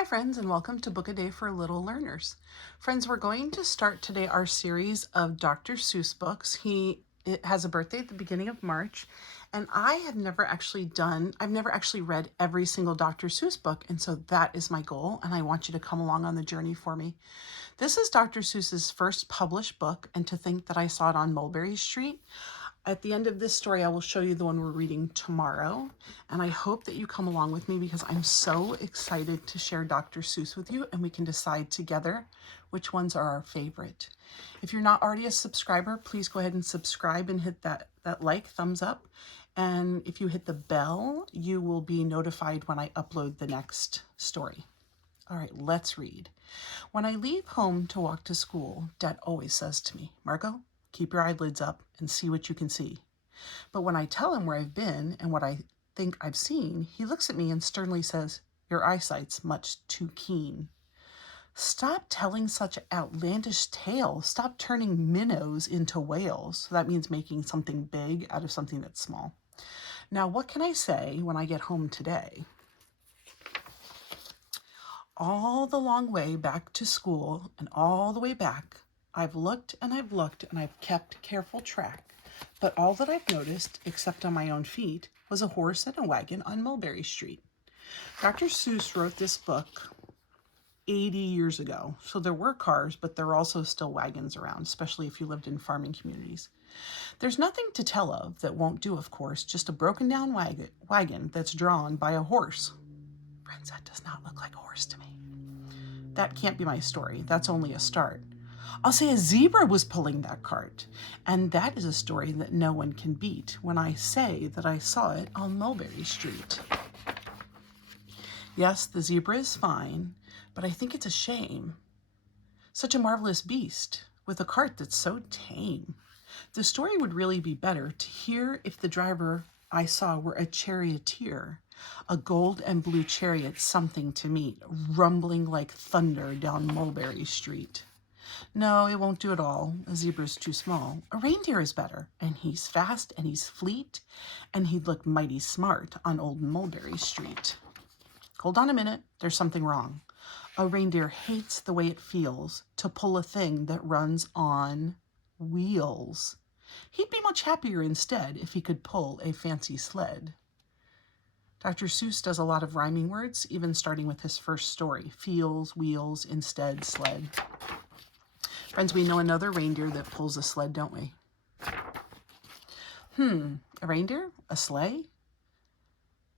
Hi friends, and welcome to Book a Day for Little Learners. Friends, we're going to start today our series of Dr. Seuss books. It has a birthday at the beginning of March, and I've never actually read every single Dr. Seuss book, and so that is my goal, and I want you to come along on the journey for me. This is Dr. Seuss's first published book, and to think that I saw it on Mulberry Street. At the end of this story, I will show you the one we're reading tomorrow, and I hope that you come along with me because I'm so excited to share Dr. Seuss with you, and we can decide together which ones are our favorite. If you're not already a subscriber, please go ahead and subscribe and hit that thumbs up. And if you hit the bell, you will be notified when I upload the next story. All right, let's read. When I leave home to walk to school, Dad always says to me, Margot, keep your eyelids up and see what you can see. But when I tell him where I've been and what I think I've seen, he looks at me and sternly says, your eyesight's much too keen. Stop telling such outlandish tales. Stop turning minnows into whales. So that means making something big out of something that's small. Now, what can I say when I get home today? All the long way back to school and all the way back, I've looked and I've looked and I've kept careful track, but all that I've noticed, except on my own feet, was a horse and a wagon on Mulberry Street. Dr. Seuss wrote this book 80 years ago, so there were cars, but there are also still wagons around, especially if you lived in farming communities. There's nothing to tell of that won't do, of course, just a broken down wagon that's drawn by a horse. Friends, that does not look like a horse to me. That can't be my story. That's only a start. I'll say a zebra was pulling that cart, and that is a story that no one can beat when I say that I saw it on Mulberry Street. Yes, the zebra is fine, but I think it's a shame. Such a marvelous beast with a cart that's so tame. The story would really be better to hear if the driver I saw were a charioteer, a gold and blue chariot something to meet, rumbling like thunder down Mulberry Street. No, it won't do it all. A zebra's too small. A reindeer is better, and he's fast and he's fleet, and he'd look mighty smart on old Mulberry Street. Hold on a minute, there's something wrong. A reindeer hates the way it feels to pull a thing that runs on wheels. He'd be much happier instead if he could pull a fancy sled. Dr. Seuss does a lot of rhyming words, even starting with his first story, feels, wheels, instead, sled. Friends, we know another reindeer that pulls a sled, don't we? A reindeer? A sleigh?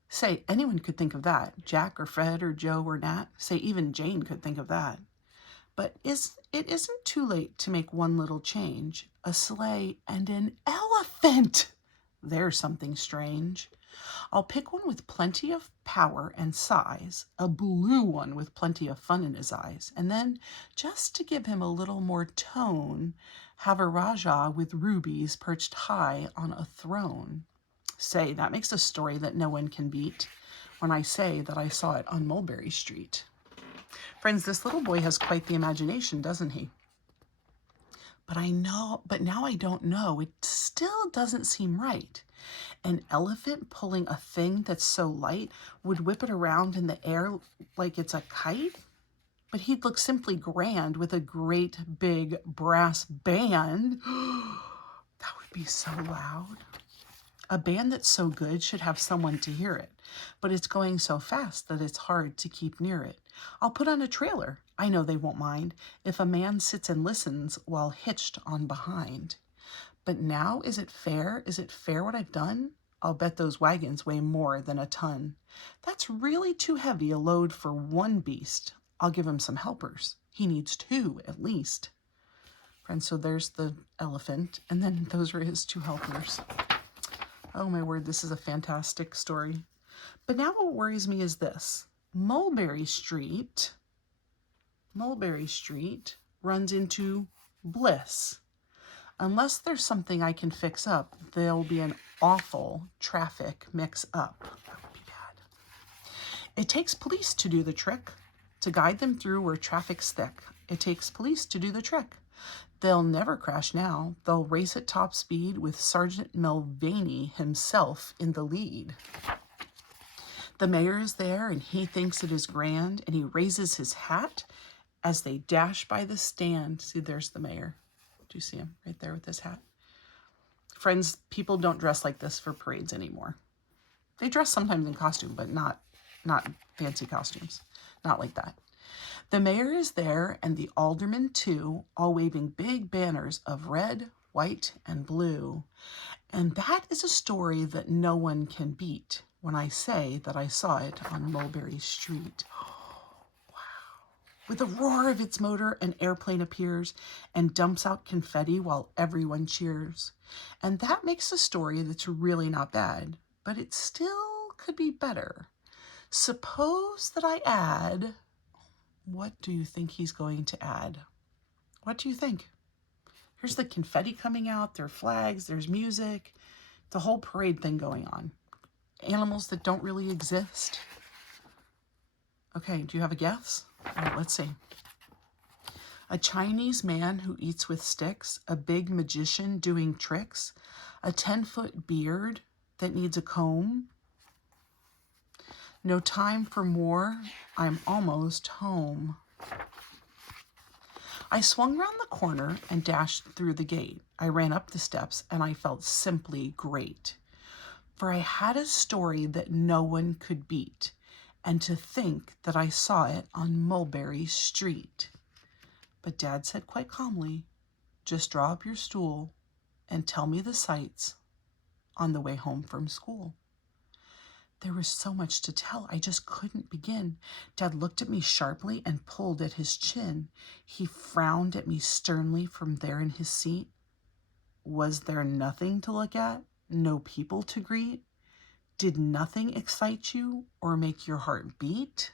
Say, anyone could think of that. Jack or Fred or Joe or Nat. Say, even Jane could think of that. But it isn't too late to make one little change. A sleigh and an elephant! There's something strange. I'll pick one with plenty of power and size, a blue one with plenty of fun in his eyes, and then, just to give him a little more tone, have a Rajah with rubies perched high on a throne. Say, that makes a story that no one can beat when I say that I saw it on Mulberry Street. Friends, this little boy has quite the imagination, doesn't he? But now I don't know. It still doesn't seem right. An elephant pulling a thing that's so light would whip it around in the air like it's a kite? But he'd look simply grand with a great big brass band. That would be so loud. A band that's so good should have someone to hear it, but it's going so fast that it's hard to keep near it. I'll put on a trailer. I know they won't mind if a man sits and listens while hitched on behind. But now, is it fair? Is it fair what I've done? I'll bet those wagons weigh more than a ton. That's really too heavy a load for one beast. I'll give him some helpers. He needs two at least. Friends, so there's the elephant, and then those are his two helpers. Oh my word, this is a fantastic story. But now what worries me is this. Mulberry Street runs into Bliss. Unless there's something I can fix up, there'll be an awful traffic mix-up. That would be bad. It takes police to do the trick, to guide them through where traffic's thick. It takes police to do the trick. They'll never crash now. They'll race at top speed with Sergeant Mulvaney himself in the lead. The mayor is there and he thinks it is grand, and he raises his hat as they dash by the stand. See, there's the mayor. Do you see him right there with his hat? Friends, people don't dress like this for parades anymore. They dress sometimes in costume, but not fancy costumes. Not like that. The mayor is there and the aldermen too, all waving big banners of red, white, and blue. And that is a story that no one can beat when I say that I saw it on Mulberry Street. With a roar of its motor, an airplane appears and dumps out confetti while everyone cheers. And that makes a story that's really not bad, but it still could be better. Suppose that I add, what do you think he's going to add? What do you think? Here's the confetti coming out, there are flags, there's music, the whole parade thing going on. Animals that don't really exist. Okay, do you have a guess? All right, let's see. A Chinese man who eats with sticks, a big magician doing tricks, a 10-foot beard that needs a comb. No time for more, I'm almost home. I swung round the corner and dashed through the gate. I ran up the steps and I felt simply great. For I had a story that no one could beat, and to think that I saw it on Mulberry Street. But Dad said quite calmly, just draw up your stool and tell me the sights on the way home from school. There was so much to tell, I just couldn't begin. Dad looked at me sharply and pulled at his chin. He frowned at me sternly from there in his seat. Was there nothing to look at? No people to greet? Did nothing excite you or make your heart beat?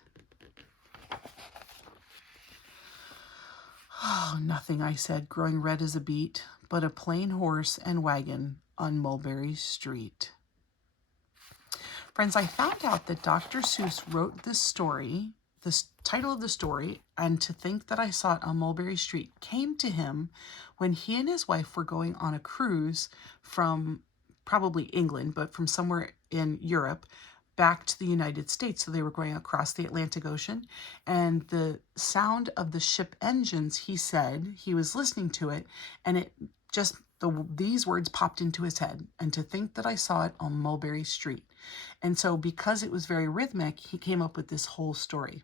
Oh, nothing, I said, growing red as a beet, but a plain horse and wagon on Mulberry Street. Friends, I found out that Dr. Seuss wrote this story, the title of the story, and to think that I saw it on Mulberry Street, came to him when he and his wife were going on a cruise from probably England, but from somewhere in Europe, back to the United States. So they were going across the Atlantic Ocean, and the sound of the ship engines, he said, he was listening to it, and it just, these words popped into his head, and to think that I saw it on Mulberry Street. And so because it was very rhythmic, he came up with this whole story.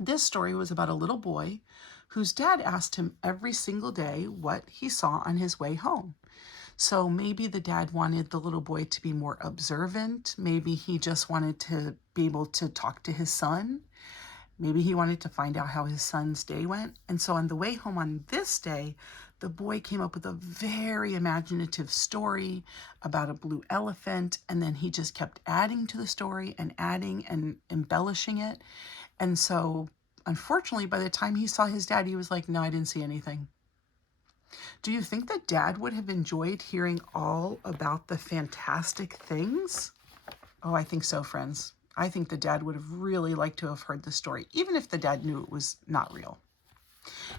This story was about a little boy whose dad asked him every single day what he saw on his way home. So maybe the dad wanted the little boy to be more observant. Maybe he just wanted to be able to talk to his son. Maybe he wanted to find out how his son's day went. And so on the way home on this day, the boy came up with a very imaginative story about a blue elephant. And then he just kept adding to the story and adding and embellishing it. And so unfortunately, by the time he saw his dad, he was like, no, I didn't see anything. Do you think that Dad would have enjoyed hearing all about the fantastic things? Oh, I think so, friends. I think the dad would have really liked to have heard the story, even if the dad knew it was not real.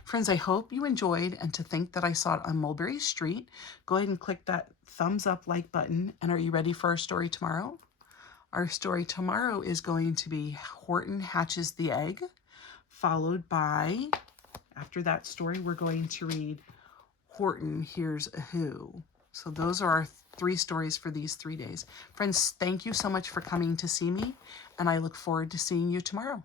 Friends, I hope you enjoyed, and to think that I saw it on Mulberry Street. Go ahead and click that thumbs up like button. And are you ready for our story tomorrow? Our story tomorrow is going to be Horton Hatches the Egg, followed by, after that story, we're going to read Horton Hears a Who. So those are our 3 stories for these 3 days. Friends, thank you so much for coming to see me, and I look forward to seeing you tomorrow.